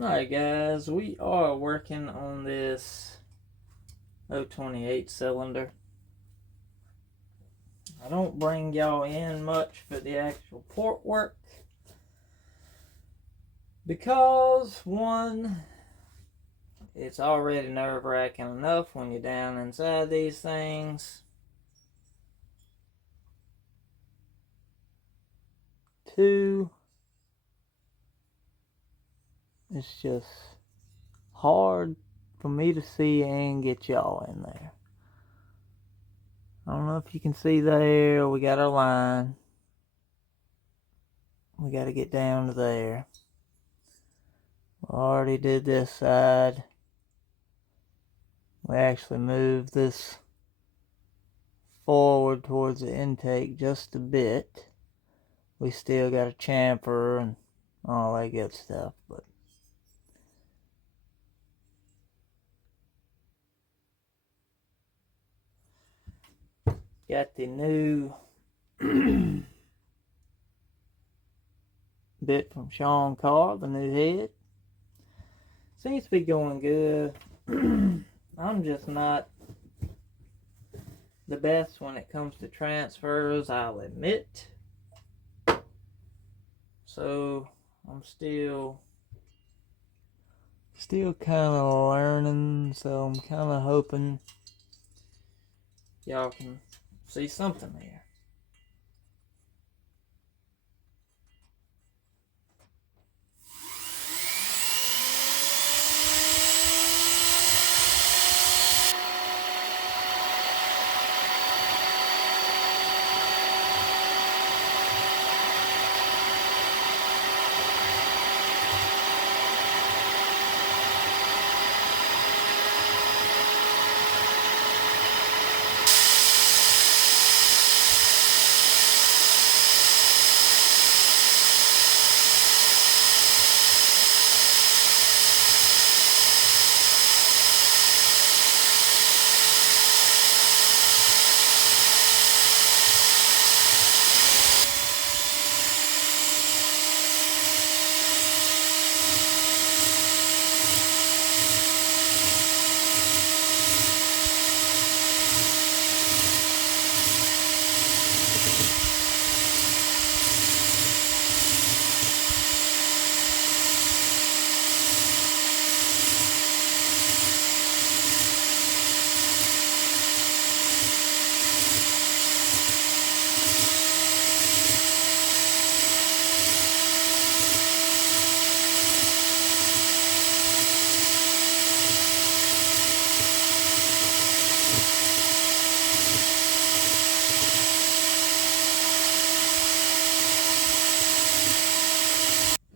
Alright guys, we are working on this 028 cylinder. I don't bring y'all in much for the actual port work because one, it's already nerve-wracking enough when you're down inside these things. Two, it's just hard for me to see and get y'all in there. I don't know if you can see there, we got our line. We got to get down to there. We already did this side. We actually moved this forward towards the intake just a bit. We still got a chamfer and all that good stuff, but got the new bit from Sean Carr, the new head. Seems to be going good. I'm just not the best when it comes to transfers, I'll admit. So I'm still kind of learning, so I'm kind of hoping y'all can see something here.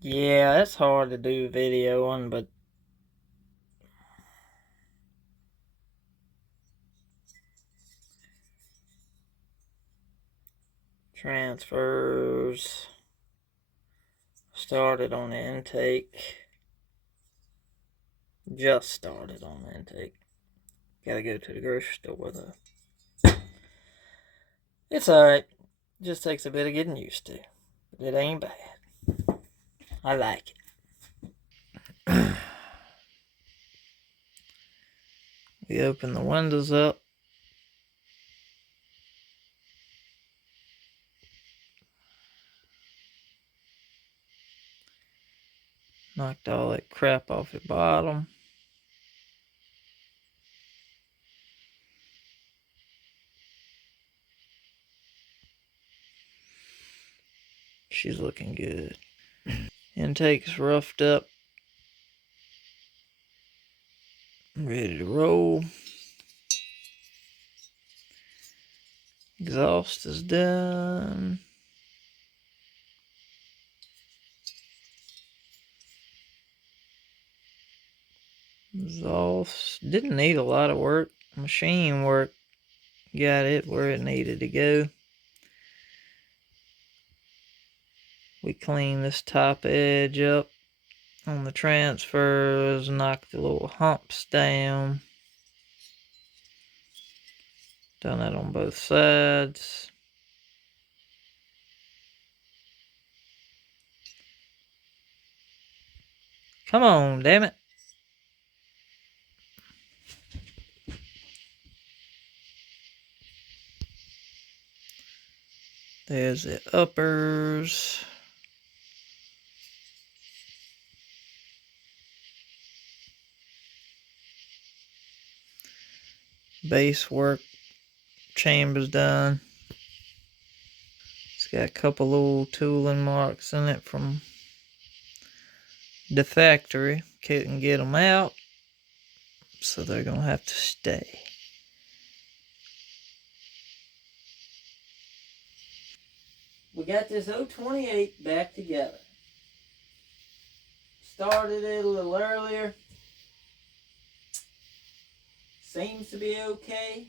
Yeah, it's hard to do video on, but transfers started on the intake. Just started on the intake. Gotta go to the grocery store though. It's alright. Just takes a bit of getting used to. But it ain't bad. I like it. We open the windows up. Knocked all that crap off the bottom. She's looking good. Intake's roughed up. Ready to roll. Exhaust is done. Exhaust didn't need a lot of work. Machine work got it where it needed to go. We cleaned this top edge up on the transfers, knocked the little humps down. Done that on both sides. Come on, damn it. There's the uppers. Base work chambers done. It's got a couple little tooling marks in it from the factory. Couldn't get them out, so they're gonna have to stay. We got this 028 back together. Started it a little earlier. Seems to be okay.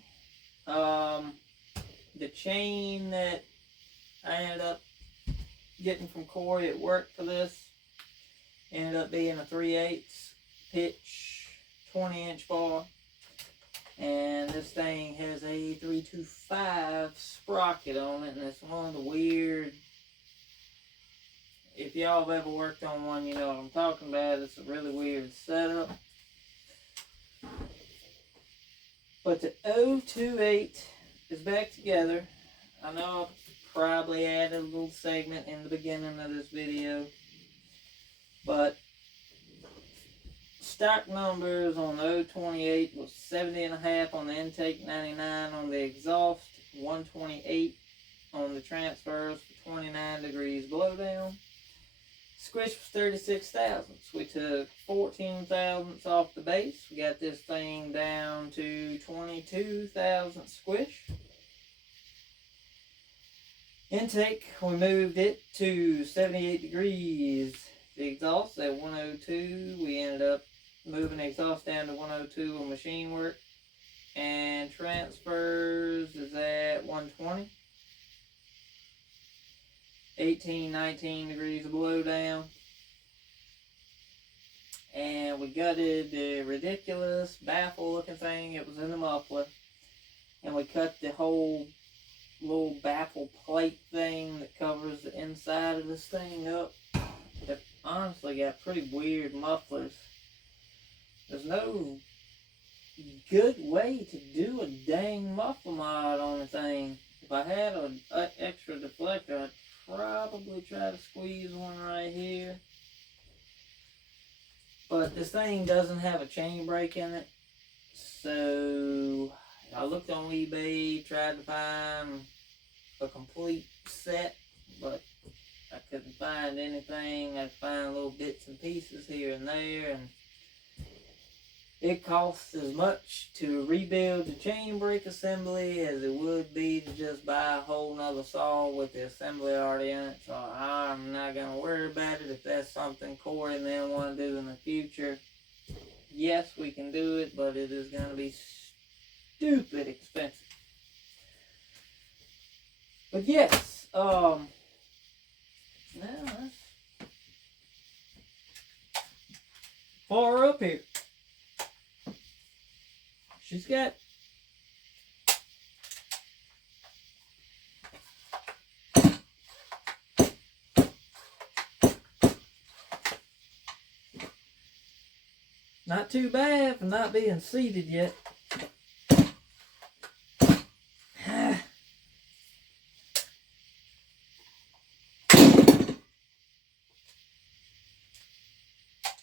The chain that I ended up getting from Corey at work for this ended up being a 3/8 pitch 20-inch bar. And this thing has a 325 sprocket on it, and it's one of the weird, if y'all have ever worked on one, you know what I'm talking about. It's a really weird setup. But the 028 is back together. I know I probably added a little segment in the beginning of this video, but stock numbers on the 028 was 70.5 on the intake, 99 on the exhaust, 128 on the transfers for 29 degrees blowdown. Squish was 36 thousandths. We took 14 thousandths off the base. We got this thing down to 22 thousandths squish. Intake, we moved it to 78 degrees. The exhaust at 102. We ended up moving the exhaust down to 102 on machine work. And transfers is at 120. 18, 19 degrees of blowdown. And we gutted the ridiculous baffle looking thing. It was in the muffler. And we cut the whole little baffle plate thing that covers the inside of this thing up. It honestly got pretty weird mufflers. There's no good way to do a dang muffler mod on the thing. If I had an extra deflector, I'd probably try to squeeze one right here. But this thing doesn't have a chain brake in it. So I looked on eBay, tried to find a complete set, but I couldn't find anything. I could find little bits and pieces here and there, and it costs as much to rebuild the chain brake assembly as it would be to just buy a whole nother saw with the assembly already in it. So I'm not going to worry about it. If that's something Corey and them want to do in the future, yes, we can do it, but it is going to be stupid expensive. But yes, now that's far up here. She's got not too bad for not being seated yet.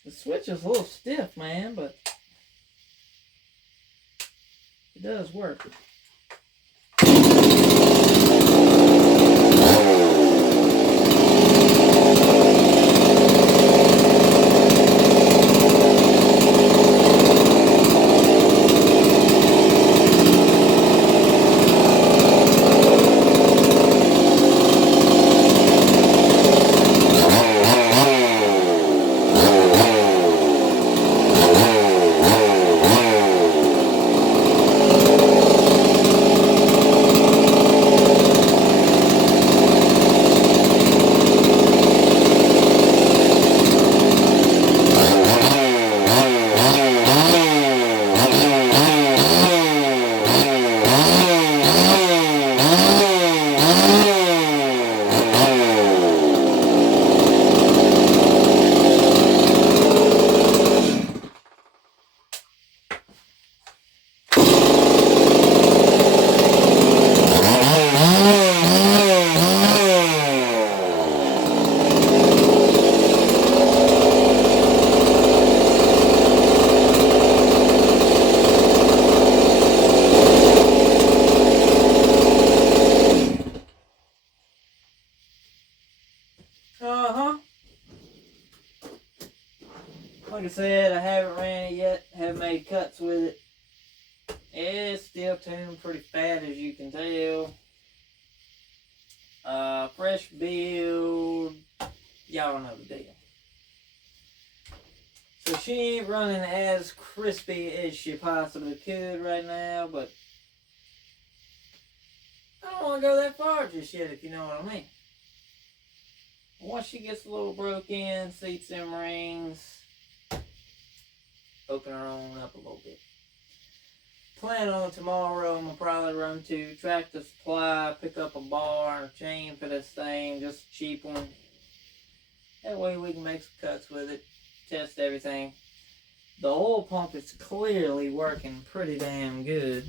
The switch is a little stiff, man, but it does work. Like I said, I haven't ran it yet, haven't made cuts with it. It's still tuned pretty fat, as you can tell. Fresh build, y'all know the deal. So she ain't running as crispy as she possibly could right now, but I don't want to go that far just yet, if you know what I mean. Once she gets a little broke in, seats them rings, open her on up a little bit. Plan on tomorrow, I'm going to probably run to Tractor Supply, pick up a bar and a chain for this thing, just a cheap one. That way we can make some cuts with it, test everything. The oil pump is clearly working pretty damn good.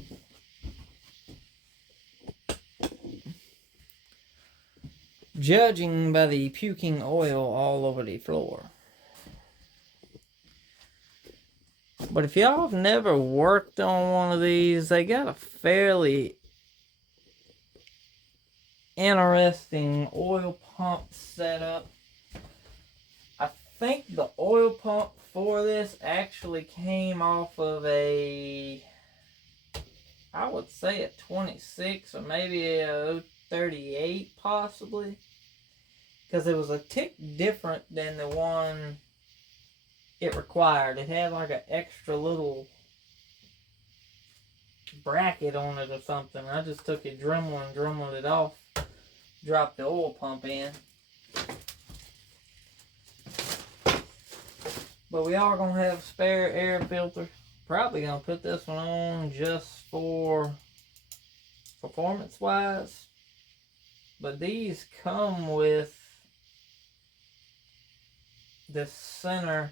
Judging by the puking oil all over the floor. But if y'all have never worked on one of these, they got a fairly interesting oil pump setup. I think the oil pump for this actually came off of I would say a 26 or maybe a 38 possibly. Because it was a tick different than the one it required. It had like an extra little bracket on it or something. I just took a Dremel and Dremeled it off. Dropped the oil pump in. But we are going to have a spare air filter. Probably going to put this one on just for performance-wise. But these come with the center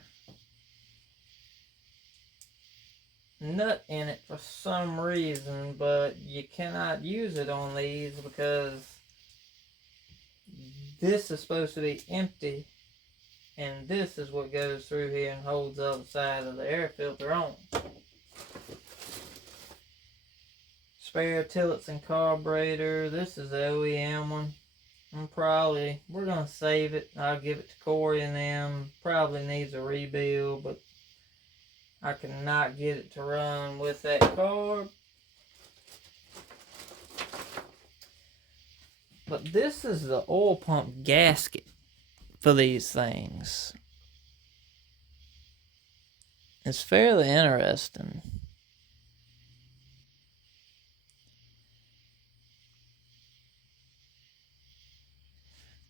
nut in it for some reason, but you cannot use it on these because this is supposed to be empty, and this is what goes through here and holds the other side of the air filter on. Spare Tillotson carburetor. This is the OEM one. We're going to save it. I'll give it to Corey and them. Probably needs a rebuild, but I cannot get it to run with that carb. But this is the oil pump gasket for these things. It's fairly interesting.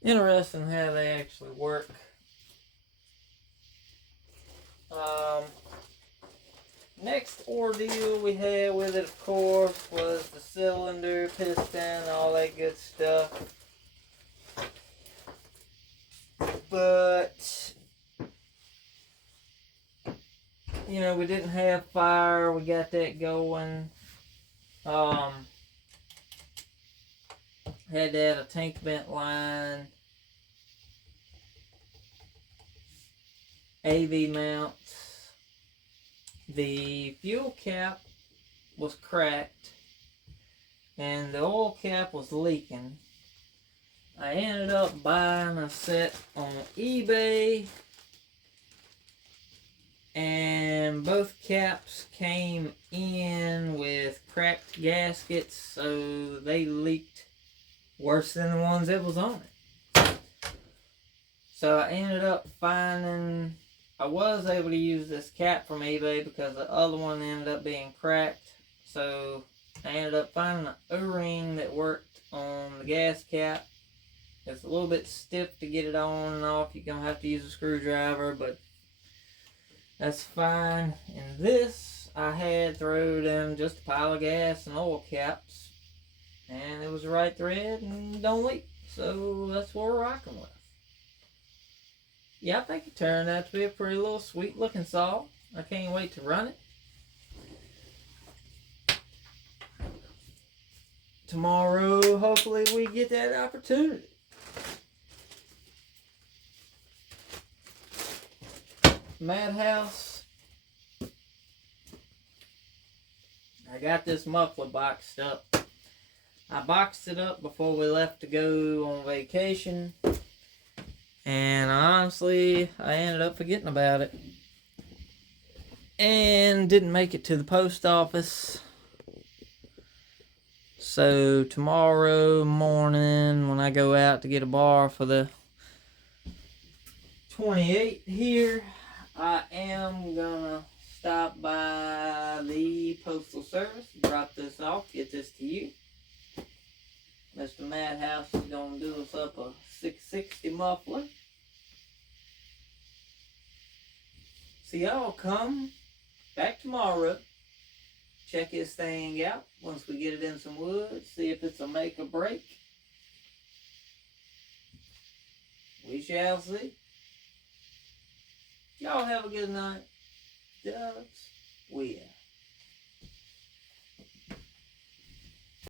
Interesting how they actually work. Next ordeal we had with it, of course, was the cylinder, piston, all that good stuff. But, you know, we didn't have fire. We got that going. Had to add a tank vent line. AV mounts. The fuel cap was cracked and the oil cap was leaking. I ended up buying a set on eBay, and both caps came in with cracked gaskets, so they leaked worse than the ones that was on it. So I ended up finding, I was able to use this cap from eBay because the other one ended up being cracked. So I ended up finding an O-ring that worked on the gas cap. It's a little bit stiff to get it on and off. You're going to have to use a screwdriver, but that's fine. And this, I had thrown in just a pile of gas and oil caps. And it was the right thread and don't leak. So that's what we're rocking with. Yeah, I think it turned out to be a pretty little sweet looking saw. I can't wait to run it. Tomorrow, hopefully we get that opportunity. Madhouse. I got this muffler boxed up. I boxed it up before we left to go on vacation. And honestly, I ended up forgetting about it. and didn't make it to the post office. So tomorrow morning when I go out to get a bar for the 28 here, I am gonna stop by the postal service, drop this off, get this to you. Mr. Madhouse is gonna do us up a 660 muffler. So y'all come back tomorrow, check this thing out once we get it in some wood, see if it's a make or break. We shall see. Y'all have a good night. Doves, we out.